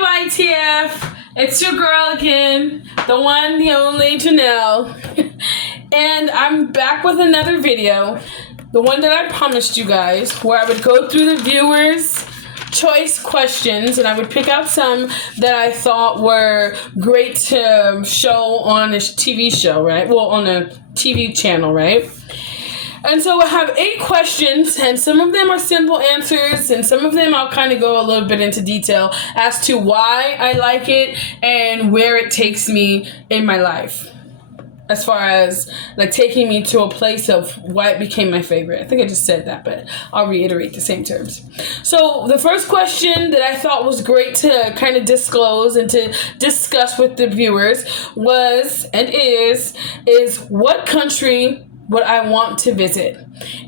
YTF, it's your girl again, the one, the only Janelle, and I'm back with another video, the one that I promised you guys, where I would go through the viewers' choice questions and I would pick out some that I thought were great to show on a TV show, right? Well, on a TV channel, right? And so I have 8 questions, and some of them are simple answers, and some of them I'll kind of go a little bit into detail as to why I like it and where it takes me in my life. As far as, like, taking me to a place of why it became my favorite. I think I just said that, but I'll reiterate the same terms. So the first question that I thought was great to kind of disclose and to discuss with the viewers was, and is what country would I want to visit?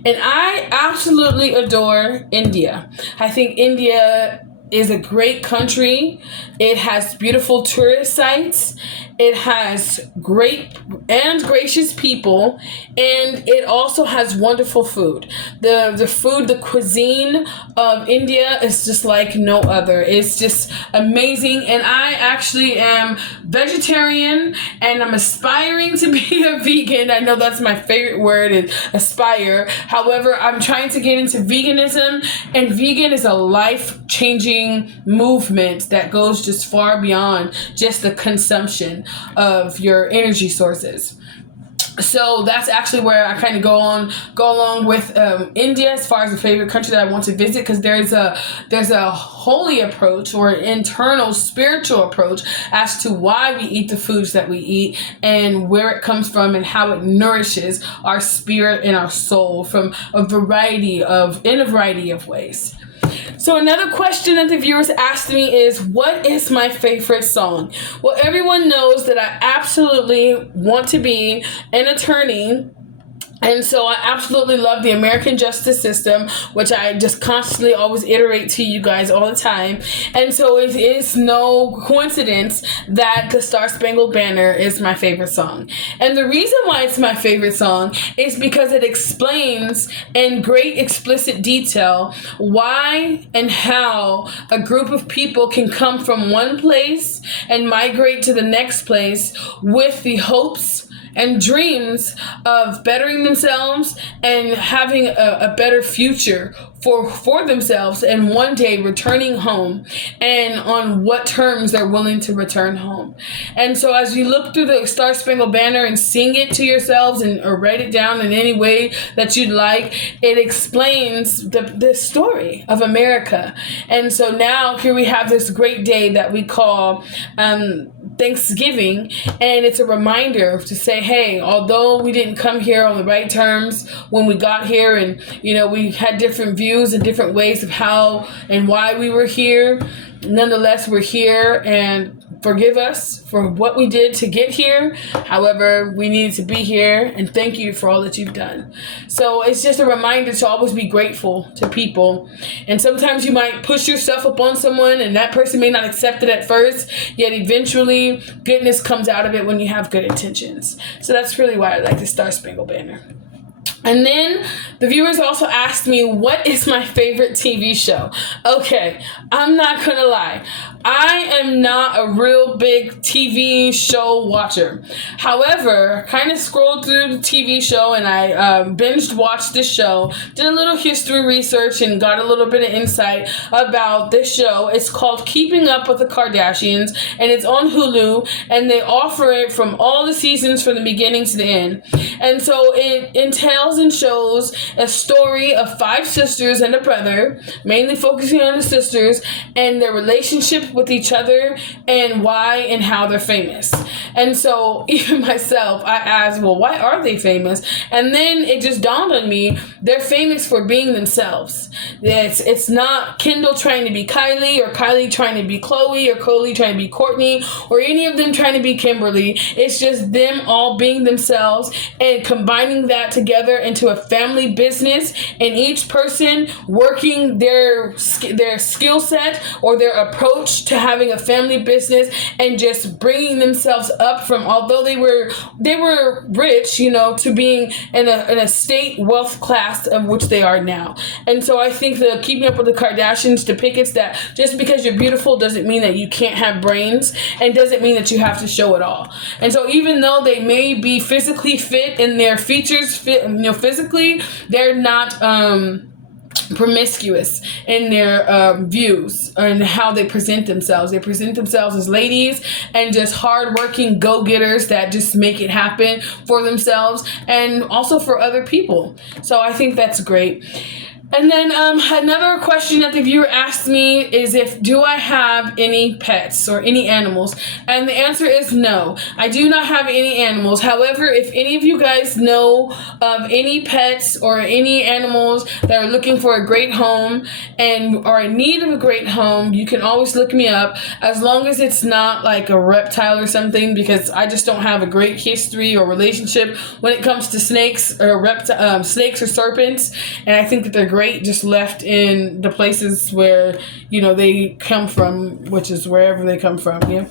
And I absolutely adore India. I think India is a great country. It has beautiful tourist sites. It has great and gracious people, and it also has wonderful food. The food, the cuisine of India is just like no other. It's just amazing, and I actually am vegetarian, and I'm aspiring to be a vegan. I know that's my favorite word, is aspire. However, I'm trying to get into veganism, and vegan is a life-changing movement that goes just far beyond just the consumption of your energy sources. So that's actually where I kind of go along with India as far as the favorite country that I want to visit, because there's a holy approach or an internal spiritual approach as to why we eat the foods that we eat and where it comes from and how it nourishes our spirit and our soul in a variety of ways. So another question that the viewers asked me is, what is my favorite song? Well, everyone knows that I absolutely want to be an attorney. And so I absolutely love the American justice system, which I just constantly always iterate to you guys all the time. And so it is no coincidence that the Star Spangled Banner is my favorite song. And the reason why it's my favorite song is because it explains in great explicit detail why and how a group of people can come from one place and migrate to the next place with the hopes and dreams of bettering themselves and having a better future for themselves, and one day returning home, and on what terms they're willing to return home. And so as you look through the Star Spangled Banner and sing it to yourselves or write it down in any way that you'd like, it explains the story of America. And so now here we have this great day that we call Thanksgiving, and it's a reminder to say, hey, although we didn't come here on the right terms when we got here, and we had different views and different ways of how and why we were here, nonetheless we're here, and forgive us for what we did to get here. However, we needed to be here, and thank you for all that you've done. So it's just a reminder to always be grateful to people. And sometimes you might push yourself upon someone, and that person may not accept it at first, yet eventually goodness comes out of it when you have good intentions. So that's really why I like the Star Spangled Banner. And then the viewers also asked me, what is my favorite TV show? Okay, I'm not gonna lie. I am not a real big TV show watcher. However, kind of scrolled through the TV show, and I binged watched this show, did a little history research, and got a little bit of insight about this show. It's called Keeping Up with the Kardashians, and it's on Hulu, and they offer it from all the seasons from the beginning to the end. And so it entails and shows a story of 5 sisters and a brother, mainly focusing on the sisters and their relationship with each other and why and how they're famous. And so even myself, I asked, well, why are they famous? And then it just dawned on me, they're famous for being themselves. It's not Kendall trying to be Kylie, or Kylie trying to be Khloe, or Khloe trying to be Kourtney, or any of them trying to be Kimberly. It's just them all being themselves and combining that together into a family business, and each person working their skill set or their approach to having a family business and just bringing themselves up from, although they were rich, you know, to being in a state wealth class of which they are now. And so I think the Keeping Up with the Kardashians depicts that just because you're beautiful doesn't mean that you can't have brains, and doesn't mean that you have to show it all. And so even though they may be physically fit and their features fit, you know, physically, they're not promiscuous in their views and how they present themselves. They present themselves as ladies and just hardworking go-getters that just make it happen for themselves and also for other people. So I think that's great. And then another question that the viewer asked me is do I have any pets or any animals? And the answer is no. I do not have any animals. However, if any of you guys know of any pets or any animals that are looking for a great home and are in need of a great home, you can always look me up, as long as it's not like a reptile or something, because I just don't have a great history or relationship when it comes to snakes or snakes or serpents. And I think that they're great just left in the places where, you know, they come from, which is wherever they come from. Yeah.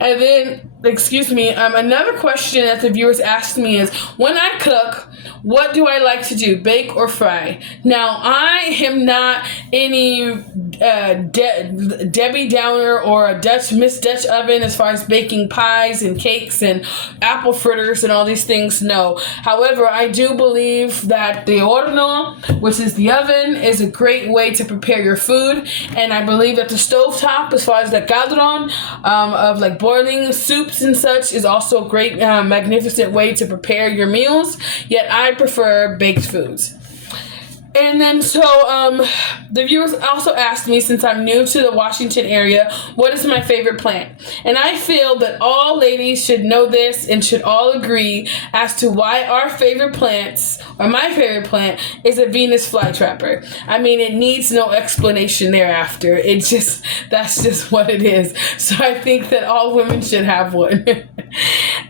And then, another question that the viewers asked me is, when I cook, what do I like to do, bake or fry? Now, I am not any Debbie Downer or a Miss Dutch oven as far as baking pies and cakes and apple fritters and all these things. No. However, I do believe that the horno, which is the oven, is a great way to prepare your food. And I believe that the stovetop, as far as the caldron of like boiling soups and such, is also a great, magnificent way to prepare your meals. Yet I prefer baked foods. And then the viewers also asked me, since I'm new to the Washington area, what is my favorite plant? And I feel that all ladies should know this and should all agree as to why our favorite plants, or my favorite plant, is a Venus flytrapper. I mean, it needs no explanation thereafter. That's just what it is. So I think that all women should have one.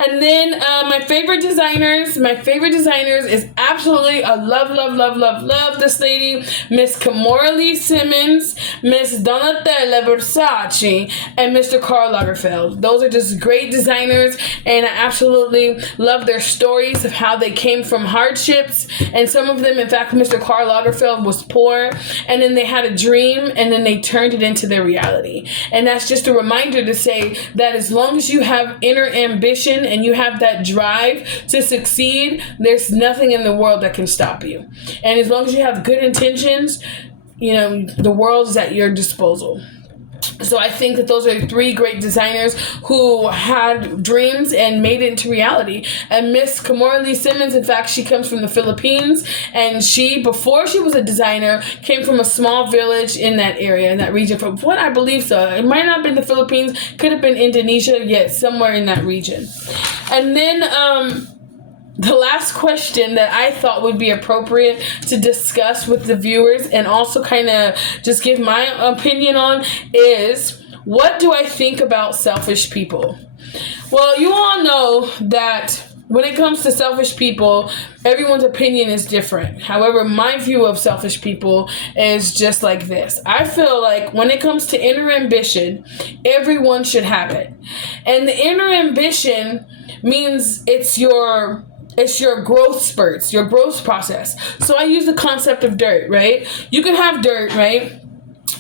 And then my favorite designers is absolutely a love this lady, Miss Kimora Lee Simmons, Miss Donatella Versace, and Mr. Karl Lagerfeld. Those are just great designers, and I absolutely love their stories of how they came from hardships. And some of them, in fact, Mr. Karl Lagerfeld was poor, and then they had a dream, and then they turned it into their reality. And that's just a reminder to say that as long as you have inner ambition and you have that drive to succeed, there's nothing in the world that can stop you. And as long as you have good intentions, you know, the world is at your disposal. So I think that those are three great designers who had dreams and made it into reality. And Miss Kimora Lee Simmons, in fact, she comes from the Philippines, and before she was a designer, came from a small village in that area, in that region. From what I believe, so it might not have been the Philippines, could have been Indonesia, yet somewhere in that region. And then the last question that I thought would be appropriate to discuss with the viewers and also kind of just give my opinion on is, what do I think about selfish people? Well, you all know that when it comes to selfish people, everyone's opinion is different. However, my view of selfish people is just like this. I feel like when it comes to inner ambition, everyone should have it. And the inner ambition means it's your growth spurts, your growth process. So I use the concept of dirt, right? You can have dirt, right?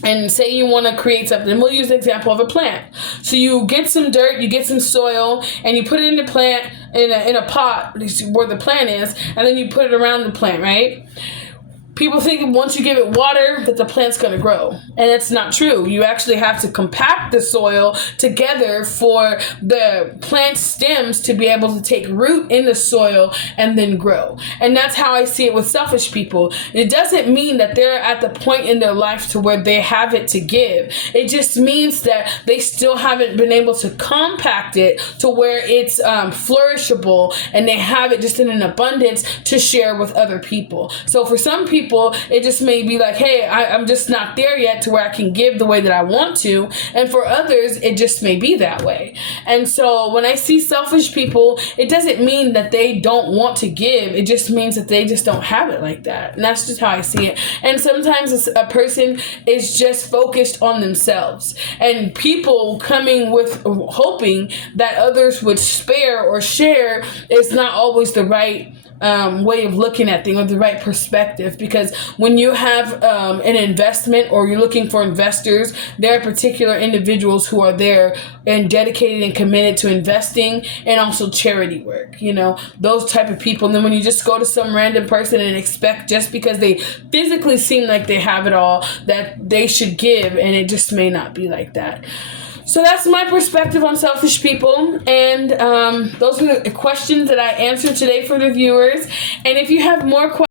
And say you want to create something. We'll use the example of a plant. So you get some dirt, you get some soil, and you put it in the plant in a pot where the plant is, and then you put it around the plant, right? People think once you give it water that the plant's going to grow. And that's not true. You actually have to compact the soil together for the plant stems to be able to take root in the soil and then grow. And that's how I see it with selfish people. It doesn't mean that they're at the point in their life to where they have it to give. It just means that they still haven't been able to compact it to where it's flourishable, and they have it just in an abundance to share with other people. So for some people, people, it just may be like, hey, I'm just not there yet to where I can give the way that I want to. And for others, it just may be that way. And so when I see selfish people, it doesn't mean that they don't want to give. It just means that they just don't have it like that. And that's just how I see it. And sometimes a person is just focused on themselves. And people coming with hoping that others would spare or share is not always the right way of looking at things, or the right perspective. Because when you have an investment, or you're looking for investors, there are particular individuals who are there and dedicated and committed to investing and also charity work, you know, those type of people. And then when you just go to some random person and expect just because they physically seem like they have it all that they should give, and it just may not be like that. So that's my perspective on selfish people, and those are the questions that I answered today for the viewers. And if you have more questions,